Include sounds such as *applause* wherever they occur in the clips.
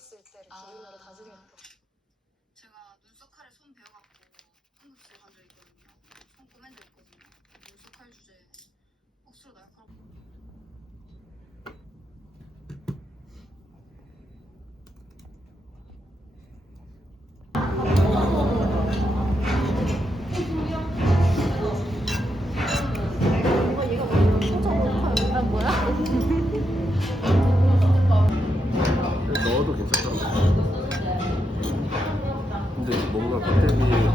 들었을 때를 아. 기준으로 다지니까 제가 눈썹 칼에 손 베어갖고 응급실 간적 있거든요. 손 꼬맨 적 있거든요. 눈썹 칼 주제 억수로 날 근데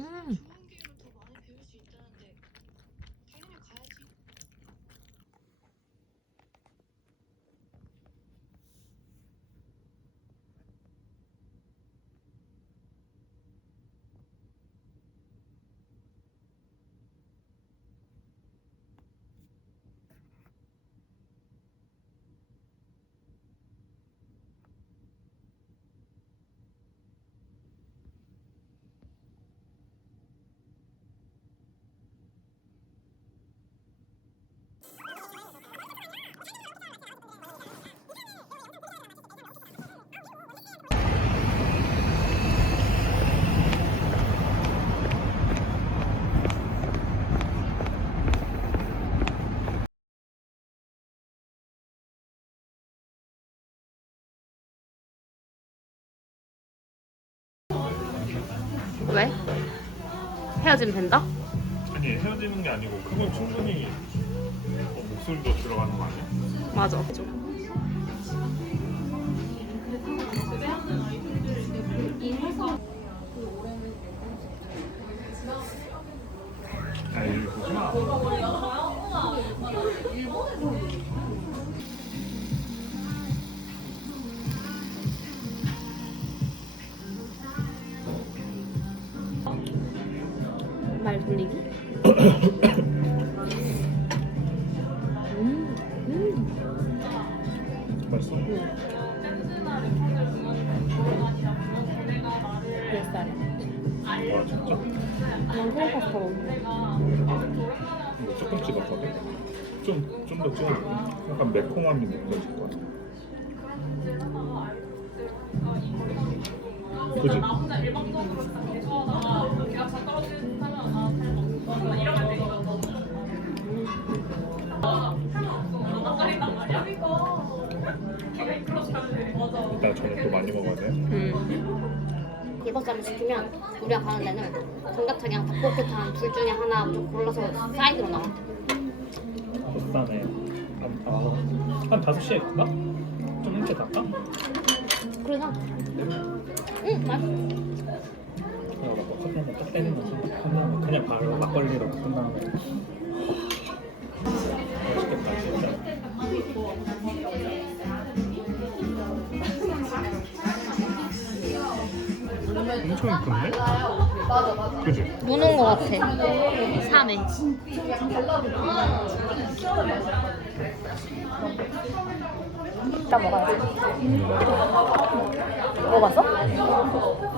뭐 음 좋은 기회를 더 많이 배울 수 있다는데 당연히 가야지. 왜? 헤어지면 된다? 아니 헤어지는 게 아니고 그건 충분히 어, 목소리도 들어가는 거 아니야? 맞아 아 난 크레파스타 먹는데 이거 조금 찍었거든? 좀, 좀더 찍어 약간 매콤함이 느껴질 거야 그지? 이따 저녁 또 많이 먹어야 돼. 음. 쌈을 시키면 우리가 가는 데는 삼겹살이랑 닭볶음탕 둘 중에 하나 좀 골라서 사이드로 나와. 비싸네. 한, 아, 한 5시에 갈까? 좀 일찍 갈까? 그러자. 응, 맛있어. 그냥 막 커피 한잔 딱 때리면서 그냥, 그냥 바로 막걸리로 끝나면 맛 그지? 눈온거 같아. 3회. 이따 먹어야지. 먹어봤어?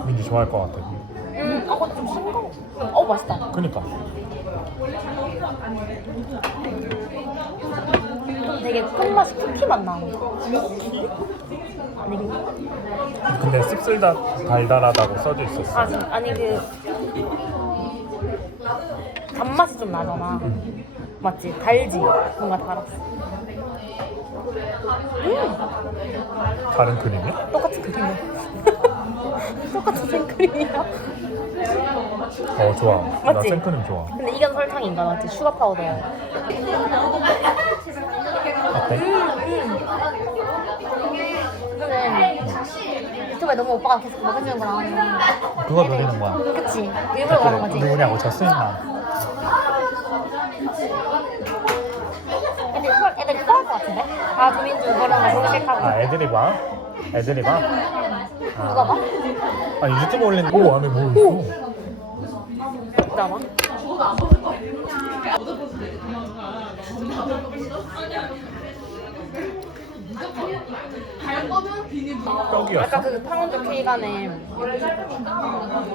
민지 좋아할 것 같아. 음, 어, 근데 좀 싱거워. 어, 맛있다. 그니까. 좀 되게 끝맛이 쿠키 맛 나는 거. 아니, 근데 씁쓸다 달달하다고 써져 있었어. 아, 진- 아니 그 단맛이 좀 나잖아. 맞지? 달지? 뭔가 달았어. 음! 다른 크림이야? 똑같은 크림이야. *laughs* 똑같은 생크림이야. 어 좋아. 나 맞지? 생크림 좋아. 근데 이건 설탕인가 맞지? 슈가 파우더. 어때? 근데 유튜브에 너무 오빠가 계속 먹여주는 거 나오면 그거 노리는 거야. 그치? 일부러 그런 거지? 누구냐고 졌으니까. 애들 싸울 것 같은데? 아 조민주 거 검색하고 아 애들이 봐? 애들이 봐? 누가 봐? 아니 유튜브 올린 오 안에 뭐 있어? 누가 봐? 떡이었어? 아까 그 파운드 케이크 안에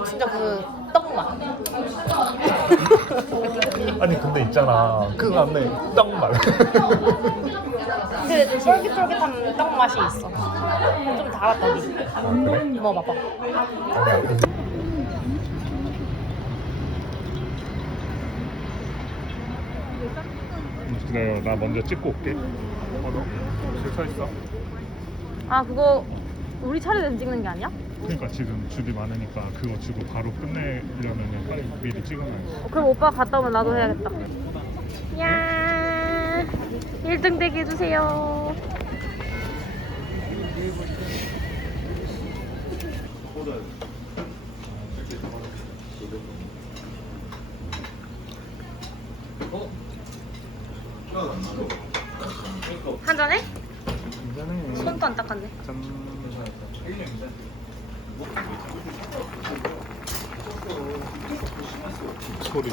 진짜 그 떡맛. *laughs* 아니 근데 있잖아. 그 안에 떡만 근데 좀 쫄깃쫄깃한 떡맛이 있어. 좀 달아 떡이 그래? 먹어봐봐. 아니야 기다려 나 먼저 찍고 올게. 어, 너 줄서 있어 아 그거 우리 차례 찍는 게 아니야? 그러니까 지금 줄이 많으니까 그거 주고 바로 끝내려면 빨리 미리 찍어놔야지 그럼 오빠 갔다 오면 나도 해야겠다. 야 1등 되게 해주세요 한 잔해? 괜찮네 손도 안 닦았네. 짠 소리.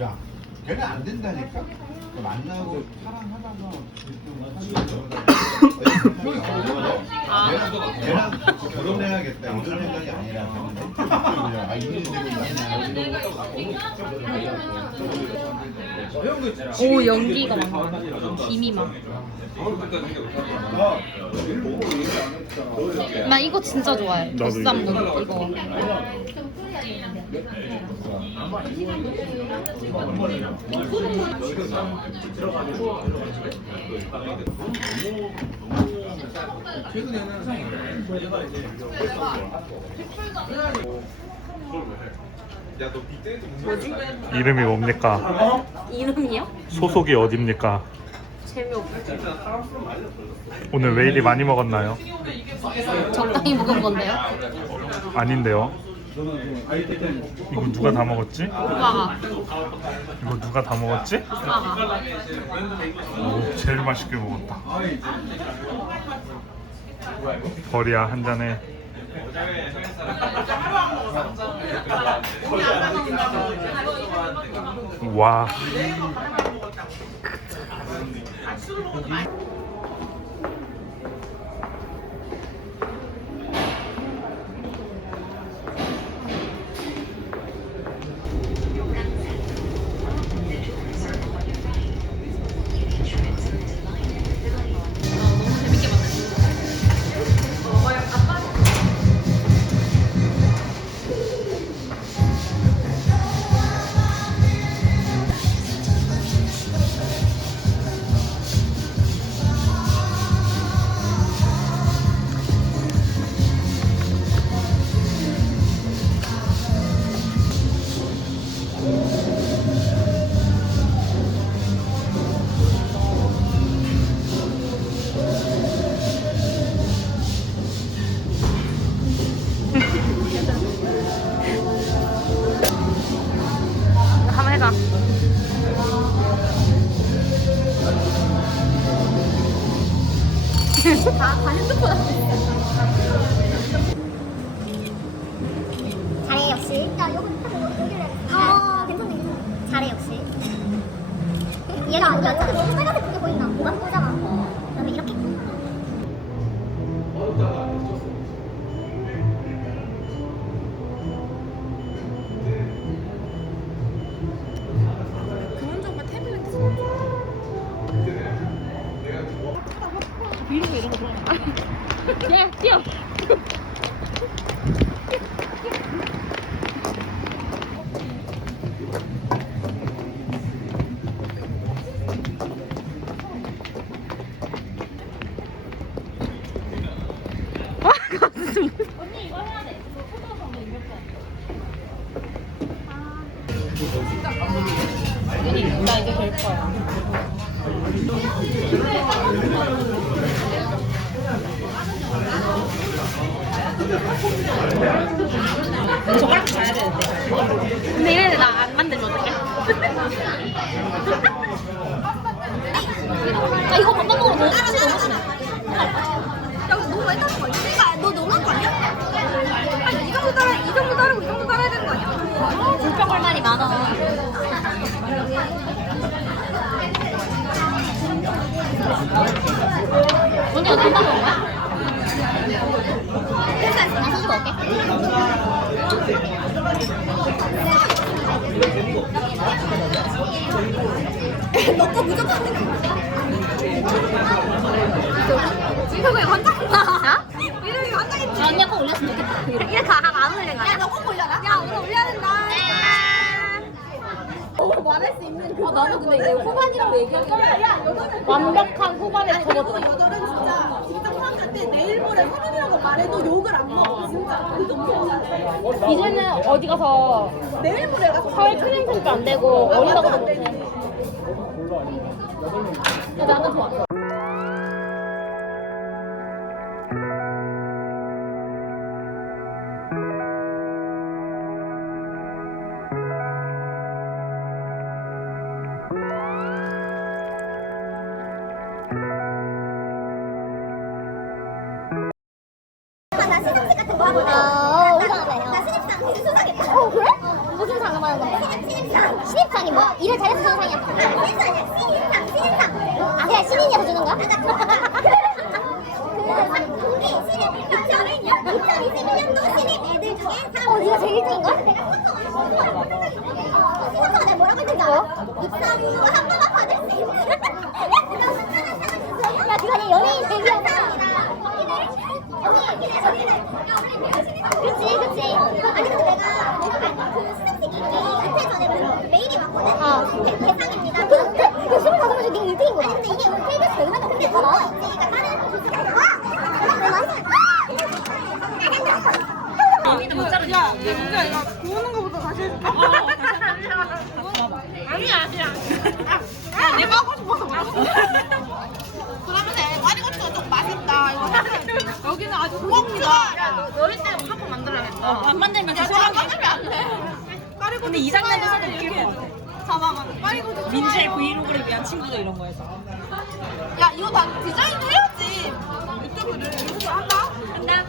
야, 걔는 안 된다니까? 만나고 사랑하다가 걔랑, 걔랑 결혼해야겠다. 이런 생각이 아니라. 그냥 아 이런 오 연기가 많아 김이 막. 나 이거 진짜 좋아해. 나도 이거. 이름이 뭡니까? 이름이요? 소속이 어딥니까? 재미없어. 오늘 왜 이리 많이 먹었나요? 적당히 먹은 건데요. 아닌데요. 이거 누가 다 먹었지? 오빠가. 이거 누가 다 먹었지? 오빠가. 오, 제일 맛있게 먹었다. 버리야 한 잔에. 와. 얘가 야 저기 나 이제 될 거야. 젓가락 자야 되는데. 근데 이래도 나안 만들면 어떡해? 아, 이거 너무 맛있어. 회사에서 나 소주 먹을게. 너거 무조건 왜 환장했나? 이름이 환장했지? 언니가 꼭 올렸으면 좋겠다. 이렇게 안 올린 거야? 야 너 꼭 올려라 야 오늘 올려야 된다 어 말할 수 있는 그 나도 근데 이제 후반이라고 얘기하기 완벽한 후반에 접어들어. 모레 서른이라고 말해도 욕을 안 먹어 진짜 그 이제는 어디 가서 내일 모레 가서 사회 초년생도 안 되고 어리다고도 못해. 근데 나는 좋아. 나 상 신입상이 뭐야? 일을 잘해서 주는 상이야 아 신입상이야 신입상 신입상 아 그냥 신인이어서 주는 거야? 그 동기 신입 2021년도 신입 애들 중에 어 네가 제일 1등인걸? 내가 신입상을 신입상가 내가 뭐라고 했는지 알아? 입사 후한 번만 받을 수 있는 야 그거 내 연예인 데뷔한 그치 그치 아니 근데 내가 그 시상식이 은퇴 전에 그 메일이 왔거든 어. 대- 대상입니다 그, 그, 그 스물다섯 명 중에 네가 1등인 거야 근데 이게 KBS 얼마나 근데 더 나와 있지 다른 교수가 언니도 못 자르지. 야 민주야 이거 구우는 거부터 다시 해줄까? 아니야, 아니야. 아, 내가 하고 싶어서 그래 그러면 돼 와리고추가 좀 맛있다 이거 사실 여기는 아주 고급지다 야 너희 때 무조건 만들어야겠다 어, 안 만들면 야, 다시 저안 만들면 안 돼 근데 이 장면도 사진 이렇게 해야 돼. 잠깐만 와리고추 민주의 좋아요. 브이로그를 위한 친구도 이런 거에서. 야 이거 다 디자인도 해야지 유튜브를 그래서 한다 한다.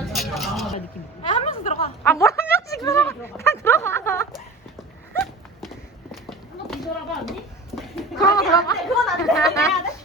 야, 한 명씩 들어가. 아, 뭘 한 명씩 들어가. 그냥 들어가. 한번 뒤돌아봐, 언니? 그런 거 들어봐. 그건 안 돼.